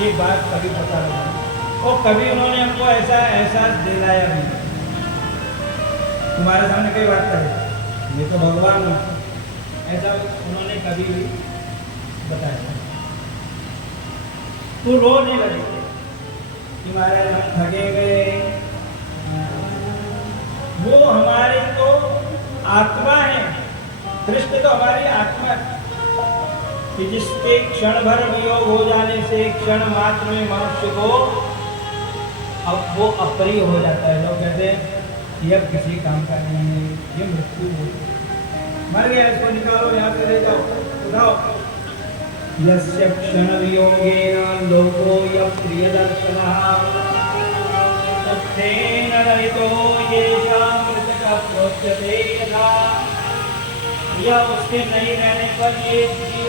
ये बात कभी पता नहीं और कभी उन्होंने हमको ऐसा एहसास दिलाया नहीं। तुम्हारे सामने कई बात करे ये तो भगवान हूँ, ऐसा उन्होंने कभी भी बताया। तो रोने लगे कि महाराज हम थके गए। वो हमारी तो आत्मा है, कृष्ण तो हमारी आत्मा है कि जिसके क्षण भर वियोग हो जाने से क्षण मात्र में मनुष्य को अब वो अप्रिय हो जाता है। लोग कहते हैं यह किसी काम का नहीं है, ये मृत्यु हो मर गया, इसको निकालो यहाँ से ले जाओ, उठाओ। यस्य क्षण वियोगेन लोको यप्रियदर्शनः तत्तेन रहितो येषां मृतकः प्रोच्यते यथा। यह उसके नहीं रहने पर ये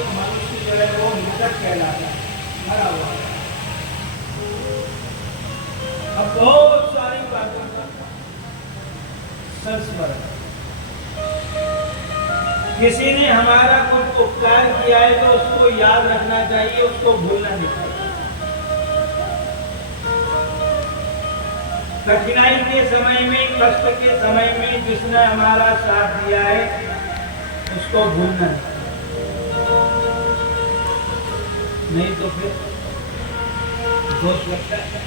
मनुष्य जो है वो मृतक कहलाता है, मरा हुआ। अब बहुत सारी बातों का संस्मरण, किसी ने हमारा कुछ उपकार किया है तो उसको याद रखना चाहिए, उसको भूलना नहीं चाहिए। कठिनाई के समय में, कष्ट के समय में जिसने हमारा साथ दिया है उसको भूलना नहीं तो फिर दोष लगता है।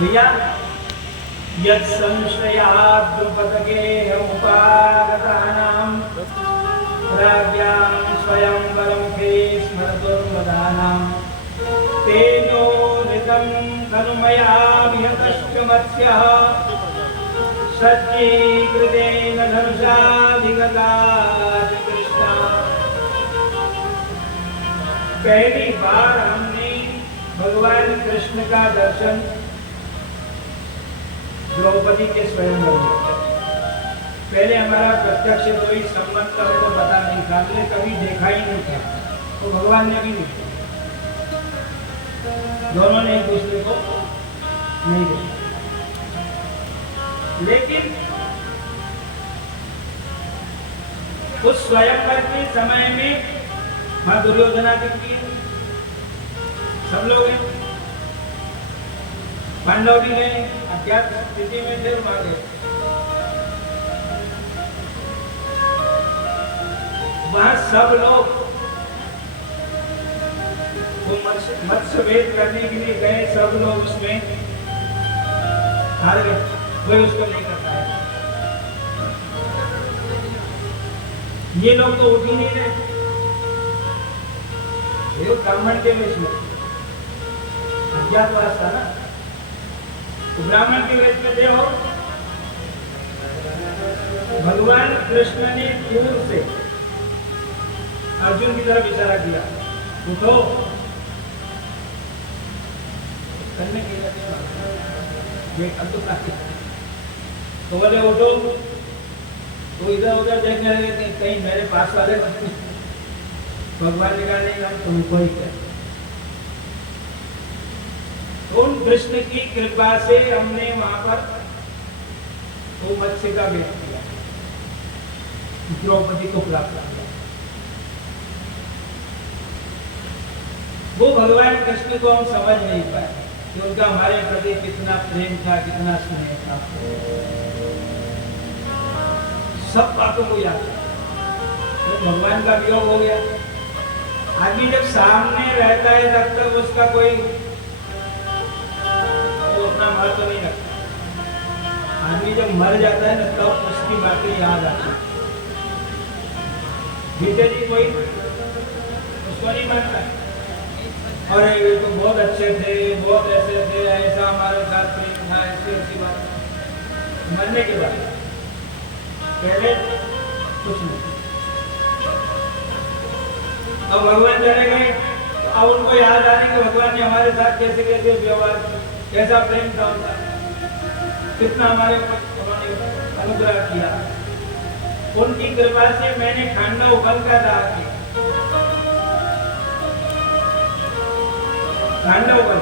भैया यत् संशयात् द्रुपदगे उपागतानां राज्ञां स्वयंवरमुखे स्मरतुर्वदानां तेनो ऋतं खलु मया विहतश्च मत्स्यः सज्जीकृतेन धनुषा विगतात् कृष्णा। पहली बार हमने भगवान कृष्ण का दर्शन द्रौपदी के स्वयंवर में। पहले हमारा प्रत्यक्ष कोई संबंध का तो पता नहीं था, हमने कभी देखा ही नहीं था, तो भगवान ने भी नहीं देखा, दोनों ने एक दूसरे को नहीं देखा। लेकिन उस स्वयंवर के समय में मां दुर्योधना भी थी, सब लोग हैं, पांडव भी गए, क्या स्थिति में थे वहां गए। वहां सब लोग मत्स्य वेद करने के लिए गए, सब लोग उसमें हार गए, कोई उसको नहीं कर पाया। ये लोग तो उठ ही नहीं रहे, ये ब्राह्मण के वेश में, अज्ञातवास था ना, तो ब्राह्मण के वेश में थे। हो भगवान कृष्ण ने दूर से अर्जुन की तरफ इशारा किया, उठो, करने के लिए तो बोले उठो, तो इधर उधर देखने लगे कहीं मेरे पास वाले भगवान ने कहा नहीं, हम तुमको ही क्या। उन कृष्ण की कृपा से हमने वहां पर वो मत्स्य का वेद किया, द्रौपदी को प्राप्त किया। वो भगवान कृष्ण को हम समझ नहीं पाए कि उनका हमारे प्रति कितना प्रेम था, कितना स्नेह था। सब बातों को याद था, तो भगवान का वियोग हो गया। आदमी जब सामने रहता है तब तक उसका कोई वो अपना महत्व नहीं रखता। आदमी जब मर जाता है ना तब उसकी बातें याद आती है। विजय जी कोई उसको नहीं मानता है, और ये तो बहुत अच्छे थे, बहुत ऐसे थे, ऐसा हमारे साथ प्रेम था, ऐसी ऐसी बात। मरने के बाद पहले कुछ नहीं। अब भगवान चले गए तो अब उनको याद आने कि भगवान ने हमारे साथ कैसे कैसे व्यवहार किया, कैसा प्रेम था उनका, कितना हमारे उन्होंने अनुग्रह किया। उनकी कृपा से मैंने खांडव वन का दाह किया। खांडव वन,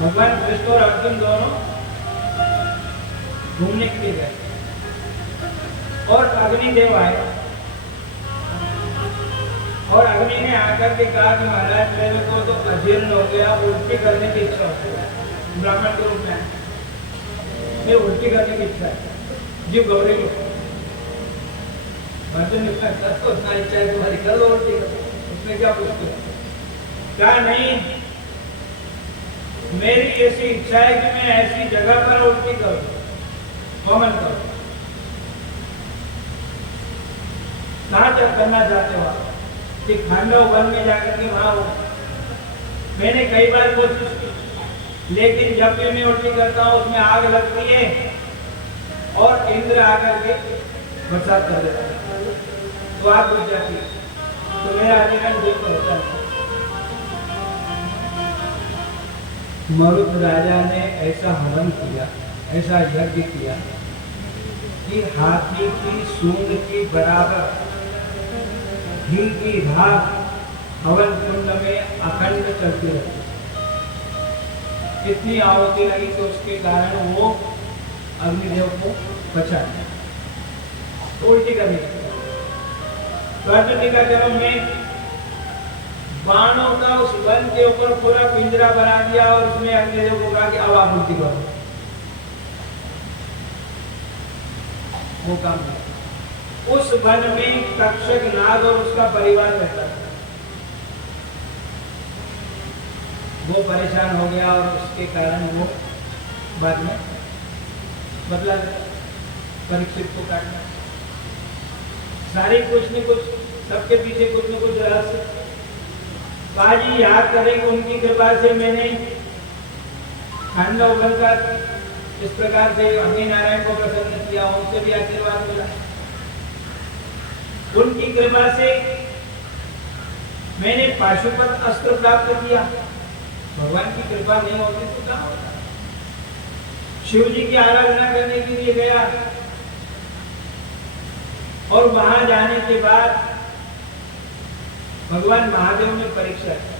भगवान कृष्ण और अर्जुन दोनों घूमने के लिए गए और अग्निदेव आए। और अग्नि ने आकर के कहा कि महाराज मेरे को तो अजीर्ण हो गया, उल्टी करने की इच्छा होती है। ब्राह्मण के रूप में ये उल्टी करने की इच्छा है, जीव गौरी भजन इच्छा है तुम्हारी, कर दो उल्टी करो, उसमें क्या पूछते हो? क्या नहीं, मेरी ऐसी इच्छा है कि मैं ऐसी जगह पर उल्टी करूं, कॉमन करूं। कहां तक करना चाहते हो आप? कि खांडव वन में जाकर के वहां हो। मैंने कई बार कोशिश की, लेकिन जब भी मैं उल्टी करता हूं उसमें आग लगती है और इंद्र आकर के बरसात कर देता है, तो आग बुझ जाती है, तो मेरा आजीवन जीव होता है। मरुत राजा ने ऐसा हवन किया, ऐसा यज्ञ किया कि हाथी की सूंड की बराबर घी की भाप हवन कुंड में अखंड चलती रही। इतनी आहुति लगी कि उसके कारण वो अग्निदेव को बचा गया, उल्टी करनी चाहिए। का जन्म में बाणों का उस वन के ऊपर पूरा पिंजरा बना दिया और उसमें अग्निदेव को कहा कि अब आप उल्टी करो। वो काम नहीं। उस वन में तक्षक नाग और उसका परिवार रहता था। वो परेशान हो गया और उसके कारण वो बाद में बदला परीक्षित को काटना। सारी कुछ न कुछ, सबके पीछे कुछ न कुछ रहस्य। बाजी याद करेंगे, उनकी कृपा से मैंने खांडव बनकर इस प्रकार से अग्नि नारायण को प्रसन्न किया, उनसे भी आशीर्वाद मिला। उनकी कृपा से मैंने पाशुपत अस्त्र प्राप्त किया। भगवान की कृपा नहीं होती तो क्या होता? शिव जी की आराधना करने के लिए गया और वहां जाने के बाद भगवान महादेव ने परीक्षा की।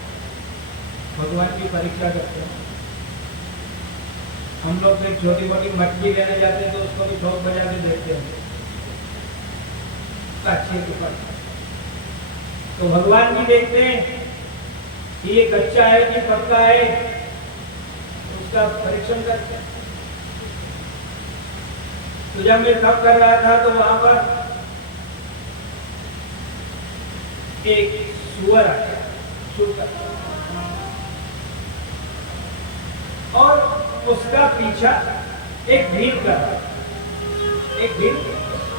भगवान की परीक्षा करते हैं। हम लोग एक छोटी मोटी मटकी लेने जाते हैं तो उसको भी ठोक बजा के देखते हैं अच्छे के ऊपर। तो भगवान भी देखते हैं कि ये कच्चा है कि पक्का है, तो उसका परीक्षण करते हैं। तो जब मैं तप कर रहा था तो वहां पर एक सुअर आ गया, और उसका पीछा एक भीम कर रहा, एक भीम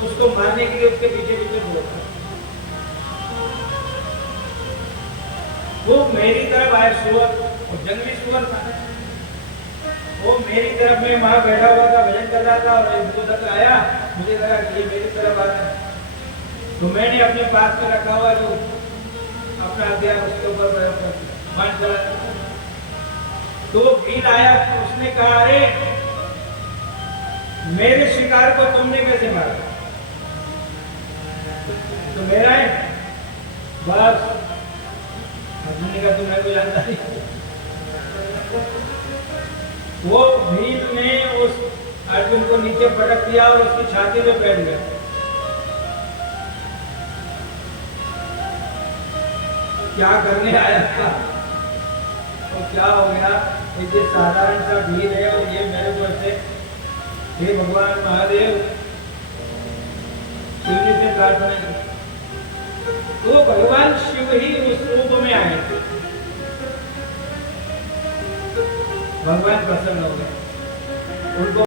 उसको मारने के लिए उसके पीछे पीछे बोलता। वो मेरी तरफ आया सुअर, और जंगली सुअर था। वो मेरी तरफ में वहां बैठा हुआ था, भजन कर रहा था, और मुझे तक आया, मुझे लगा कि ये मेरी तरफ आ रहा है। तो मैंने अपने पास में रखा हुआ जो अपना हथियार उसके ऊपर प्रयोग कर दिया, बाण चला। तो भील आया, तो उसने कहा अरे मेरे शिकार को तुमने कैसे मारा? तो मेरा है बस। अर्जुन का तुम्हें को जानता नहीं। वो भील ने उस अर्जुन को नीचे पटक दिया और उसकी छाती पे बैठ गया। क्या करने आया था? तो क्या हो गया, ये साधारण सा भील है और ये मेरे को ऐसे, हे भगवान महादेव, शिव जी से प्रार्थना की। तो भगवान शिव ही उस रूप में आए थे। भगवान प्रसन्न हो गए उनको।